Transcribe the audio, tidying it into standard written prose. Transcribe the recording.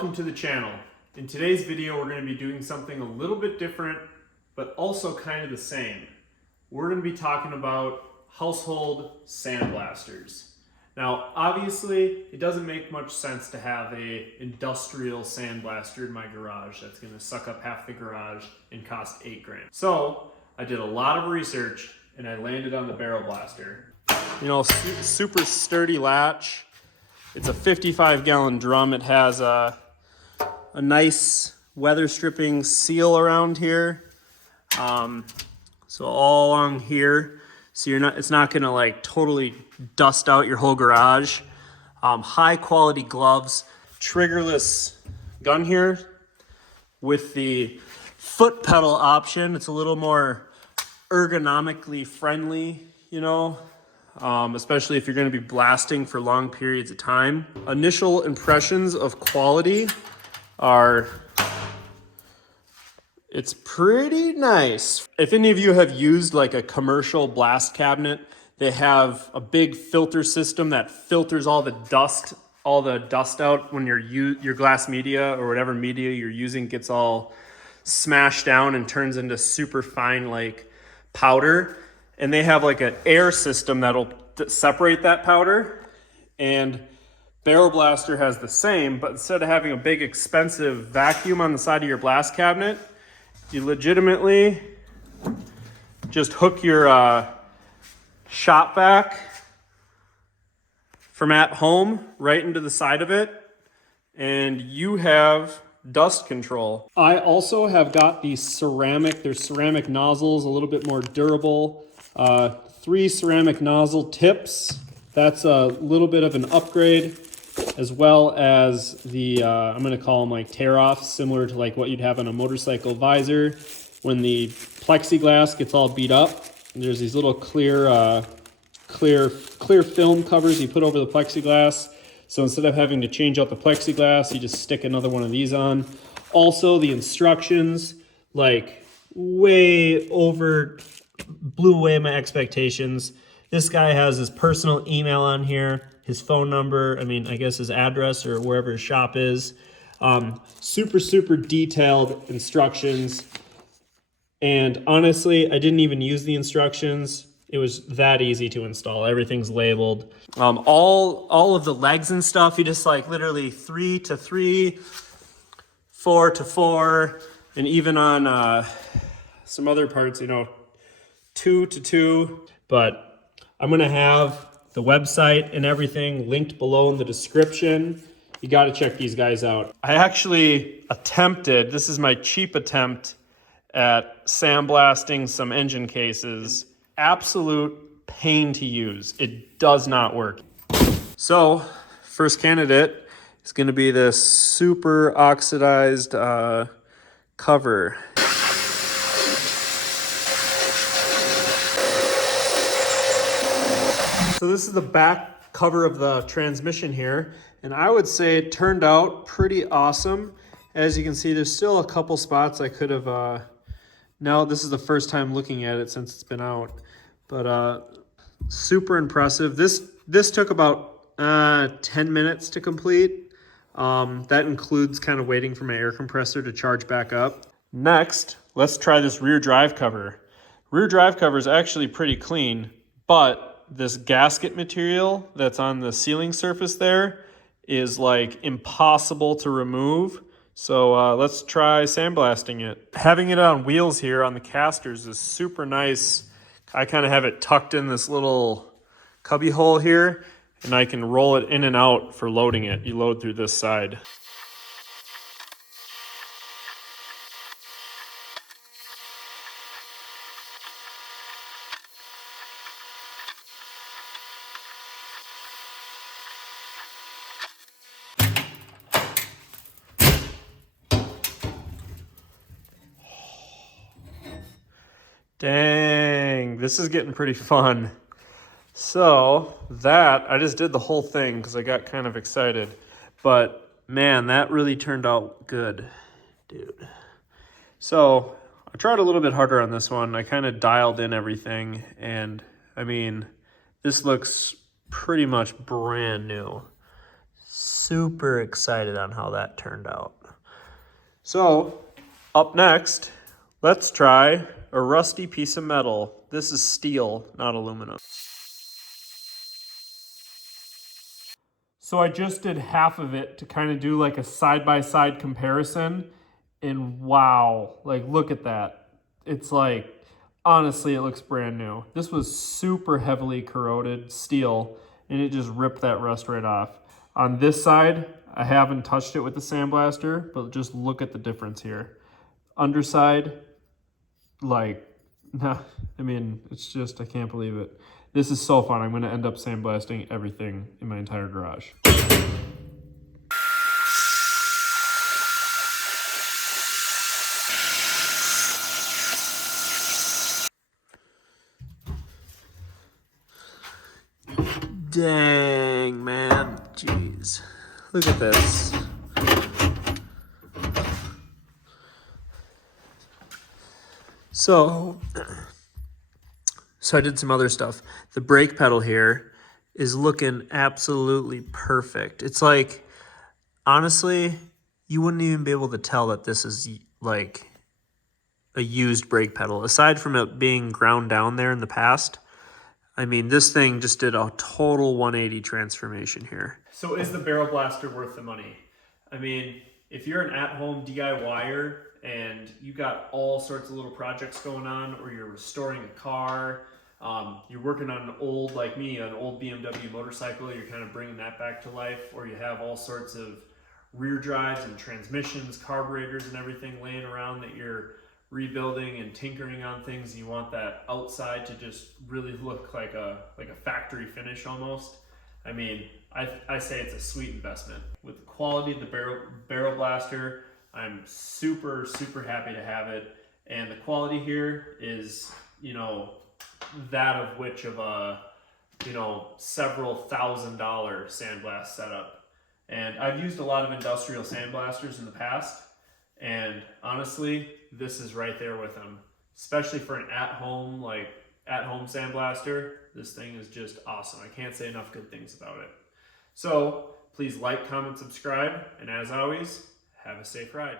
welcome to the channel. In today's video, we're going to be doing something a little bit different, but also kind of the same. We're going to be talking about household sandblasters. Now, obviously, it doesn't make much sense to have an industrial sandblaster in my garage that's going to suck up half the garage and cost $8 grand. So, I did a lot of research and I landed on the barrel blaster. You know, super sturdy latch. It's a 55-gallon drum. It has a nice weather stripping seal around here. So all along here, so it's not gonna like totally dust out your whole garage. High quality gloves, triggerless gun here with the foot pedal option. It's a little more ergonomically friendly, you know. Especially if you're going to be blasting for long periods of time. Initial impressions of quality are, it's pretty nice. If any of you have used like a commercial blast cabinet, they have a big filter system that filters all the dust out when your glass media or whatever media you're using gets all smashed down and turns into super fine like powder. And they have like an air system that'll separate that powder. And Barrel Blaster has the same, but instead of having a big expensive vacuum on the side of your blast cabinet, you legitimately just hook your Shop-Vac from at home right into the side of it, and you have dust control. I also have got these there's ceramic nozzles, a little bit more durable. 3 ceramic nozzle tips. That's a little bit of an upgrade, as well as the, I'm gonna call them like tear-offs, similar to like what you'd have on a motorcycle visor. When the plexiglass gets all beat up, there's these little clear film covers you put over the plexiglass. So instead of having to change out the plexiglass, you just stick another one of these on. Also, the instructions, like blew away my expectations. This guy has his personal email on here, his phone number, I guess his address or wherever his shop is. Super detailed instructions. And honestly, I didn't even use the instructions. It was that easy to install. Everything's labeled. All of the legs and stuff, you just like literally 3 to 3, 4 to 4, and even on some other parts, 2 to 2. But I'm gonna have the website and everything linked below in the description. You gotta check these guys out. I actually attempted, this is my cheap attempt at sandblasting some engine cases. Absolute pain to use. It does not work. So, first candidate is gonna be this super oxidized cover. So this is the back cover of the transmission here, and I would say it turned out pretty awesome. As you can see, there's still a couple spots I could have, now this is the first time looking at it since it's been out, but super impressive. This took about 10 minutes to complete. That includes kind of waiting for my air compressor to charge back up. Next, let's try this rear drive cover. Rear drive cover is actually pretty clean, but this gasket material that's on the sealing surface there is like impossible to remove. So let's try sandblasting it. Having it on wheels here on the casters is super nice. I kind of have it tucked in this little cubby hole here, and I can roll it in and out for loading it. You load through this side. Dang, this is getting pretty fun. So I just did the whole thing because I got kind of excited. But man, that really turned out good, dude. So I tried a little bit harder on this one. I kind of dialed in everything, and this looks pretty much brand new. Super excited on how that turned out. So, up next, let's try a rusty piece of metal. This is steel, not aluminum. So I just did half of it to kind of do like a side-by-side comparison. And wow, like look at that. It's like, honestly, it looks brand new. This was super heavily corroded steel and it just ripped that rust right off. On this side, I haven't touched it with the sandblaster, but just look at the difference here. Underside, like, nah, I mean, it's just, I can't believe it. This is so fun. I'm gonna end up sandblasting everything in my entire garage. Dang, man, jeez. Look at this. So I did some other stuff. The brake pedal here is looking absolutely perfect. It's like, honestly, you wouldn't even be able to tell that this is like a used brake pedal. Aside from it being ground down there in the past, I mean, this thing just did a total 180 transformation here. So is the barrel blaster worth the money? I mean, if you're an at-home DIYer and you got all sorts of little projects going on, or you're restoring a car, you're working on an old, like me, an old BMW motorcycle, you're kind of bringing that back to life, or you have all sorts of rear drives and transmissions, carburetors and everything laying around that you're rebuilding and tinkering on things, and you want that outside to just really look like a factory finish almost. I mean, I say it's a sweet investment. With the quality of the barrel blaster, I'm super happy to have it, and the quality here is, you know, that of which of a, you know, several $1,000 sandblast setup. And I've used a lot of industrial sandblasters in the past, and honestly, this is right there with them. Especially for an at-home sandblaster, this thing is just awesome. I can't say enough good things about it. So please like, comment, subscribe, and as always, have a safe ride.